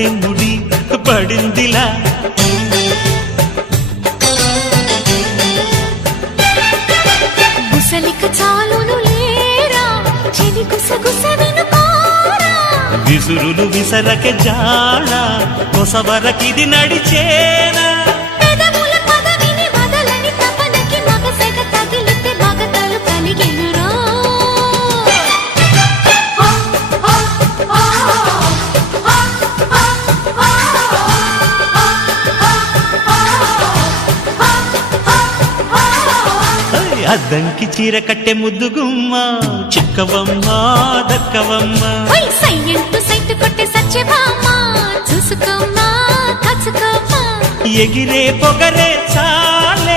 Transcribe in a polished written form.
మల్లె ముడి పడిందిలా గుసలిక చాలును లేరా చెవి గుసగుస వినుకోరా విసురులు విసరకే జాడ కొసవరకిది నడిచేనా పెదవుల పదవిని వదలని తపనకి మగసెగ తగిలితే మగతలు కలిగెనురా అద్దంకి చీర కట్టె ముద్దుగుమ్మ చిక్కవమ్మ దక్కవమ్మ సయ్యంటూ సైటు కొట్టే సత్యభామ చూసుకోమ్మా కాచుకోమ్మా ఎగిరే పొగరే చాలే